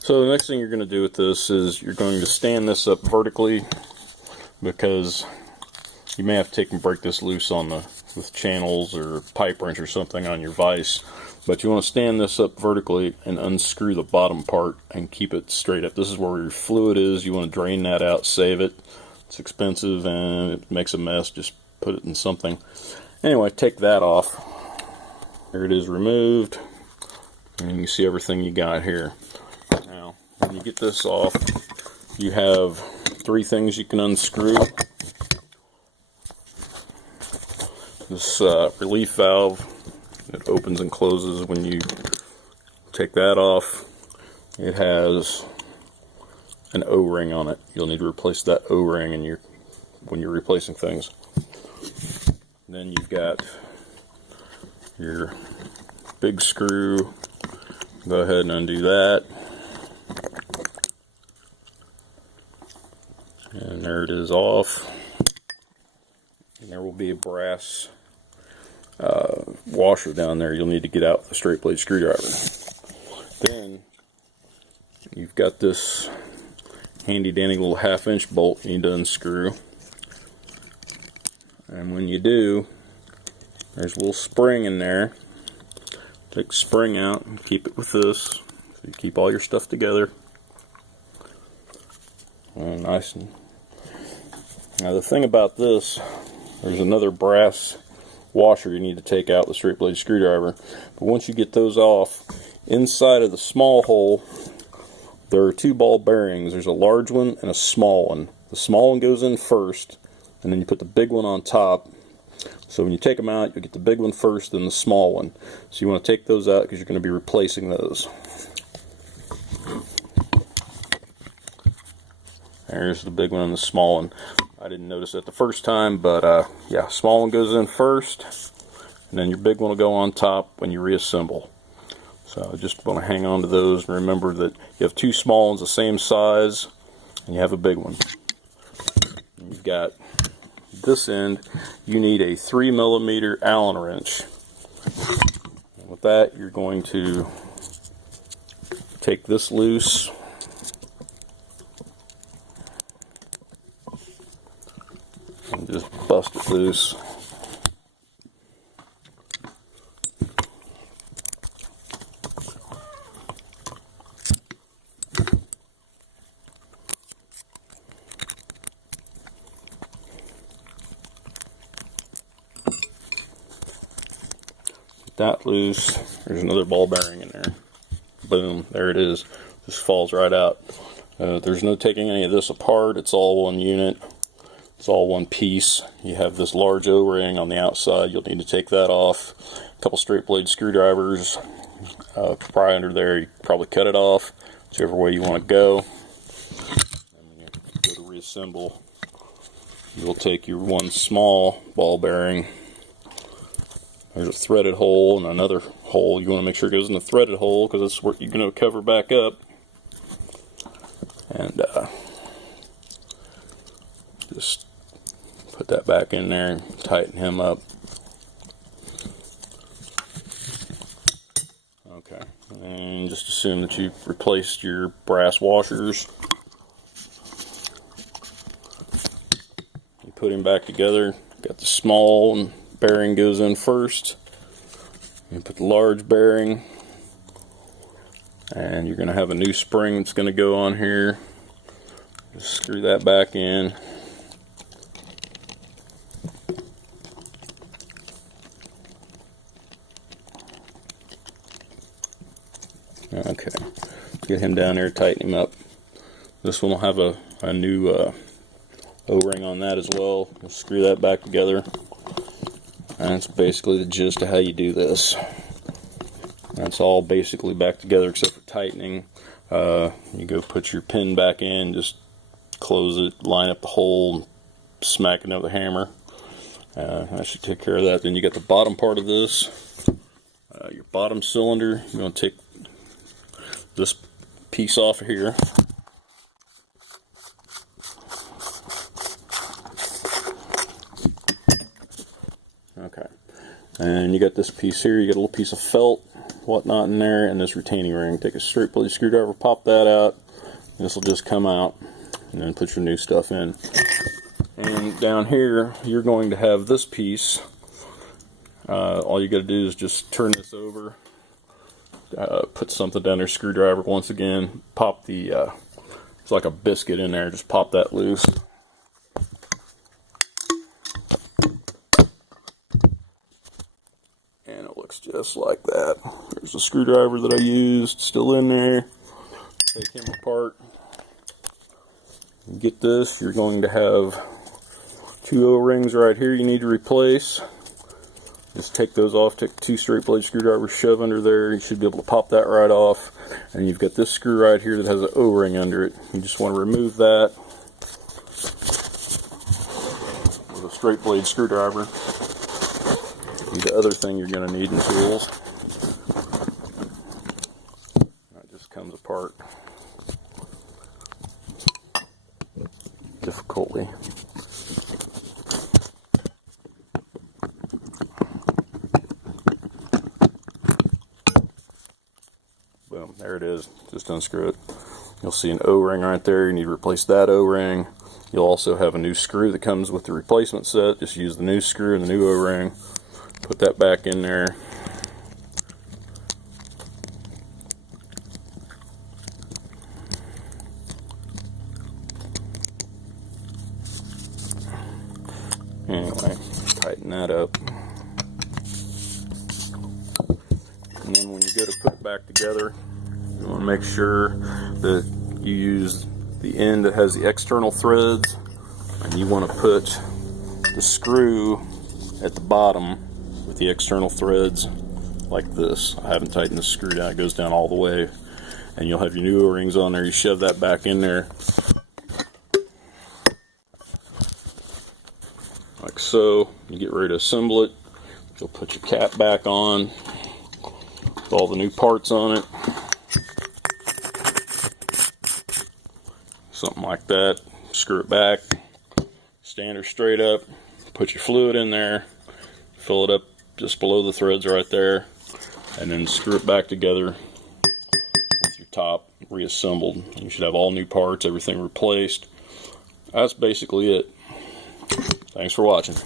So the next thing you're going to do with this is you're going to stand this up vertically, because you may have to take and break this loose on the with channels or pipe wrench or something on your vise. But you want to stand this up vertically and unscrew the bottom part and keep it straight up. This is where your fluid is. You want to drain that out, save it. It's expensive and it makes a mess. Just put it in something. Anyway, take that off. There it is, removed. And you can see everything you got here. Now, when you get this off, you have 3 things you can unscrew. This relief valve, it opens and closes when you take that off. It has an O-ring on it. You'll need to replace that O-ring when you're replacing things. Then you've got your big screw. Go ahead and undo that. And there it is off. And there will be a brass washer down there you'll need to get out with a straight blade screwdriver. Then you've got this handy dandy little 1/2-inch bolt you need to unscrew. And when you do, there's a little spring in there. Take the spring out and keep it with this, so you keep all your stuff together. And nice. Now the thing about this, there's another brass washer you need to take out with a straight blade screwdriver. But once you get those off, inside of the small hole, there are 2 ball bearings. There's a large one and a small one. The small one goes in first, and then you put the big one on top. So when you take them out, you'll get the big one first, then the small one. So you want to take those out because you're going to be replacing those. There's the big one and the small one. I didn't notice that the first time, but yeah, small one goes in first, and then your big one will go on top when you reassemble. So I just want to hang on to those and remember that you have 2 small ones the same size, and you have a big one. And you've got this end, you need a 3mm Allen wrench. And with that, you're going to take this loose. And just bust it loose. Get that loose. There's another ball bearing in there. Boom, there it is. Just falls right out. There's no taking any of this apart. It's all one unit. It's all one piece. You have this large O-ring on the outside. You'll need to take that off. A couple straight blade screwdrivers. Probably under there, you probably cut it off, whichever way you want to go. And when you go to reassemble, you'll take your one small ball bearing. There's a threaded hole and another hole. You want to make sure it goes in the threaded hole because that's where you're going to cover back up. And just put that back in there and tighten him up. Okay, and just assume that you've replaced your brass washers. You put him back together. Got the small bearing goes in first. You put the large bearing, and you're going to have a new spring that's going to go on here. Just screw that back in. Okay, get him down there, tighten him up. This one will have a new O-ring on that as well. We'll screw that back together. And that's basically the gist of how you do this. That's all basically back together except for tightening. You go put your pin back in, just close it, line up the hole, smack it with a hammer. That should take care of that. Then you got the bottom part of this, your bottom cylinder. You're going to take this piece off of here. Okay, and you got this piece here. You got a little piece of felt. whatnot in there, and this retaining ring. Take a straight blade screwdriver, pop that out. This will just come out, and then put your new stuff in. And down here, you're going to have this piece. All you got to do is just turn this over, put something down there, screwdriver once again, pop the, it's like a biscuit in there, just pop that loose. And it looks just like that. There's the screwdriver that I used, still in there. Take him apart. Get this, you're going to have 2 O-rings right here you need to replace. Just take those off, take 2 straight blade screwdrivers, shove under there. You should be able to pop that right off. And you've got this screw right here that has an O-ring under it. You just want to remove that with a straight blade screwdriver. And the other thing you're going to need in tools. That just comes apart difficultly. Boom, there it is. Just unscrew it. You'll see an O-ring right there. You need to replace that O-ring. You'll also have a new screw that comes with the replacement set. Just use the new screw and the new O-ring. Put that back in there. Anyway, tighten that up. And then when you go to put it back together, you want to make sure that you use the end that has the external threads, and you want to put the screw at the bottom with the external threads like this. I haven't tightened the screw down, it goes down all the way, and you'll have your new O-rings on there. You shove that back in there like so. You get ready to assemble it. You'll put your cap back on with all the new parts on it. Something like that. Screw it back, stand her straight up, put your fluid in there, fill it up just below the threads right there, and then screw it back together with your top reassembled. You should have all new parts, everything replaced. That's basically it. Thanks for watching.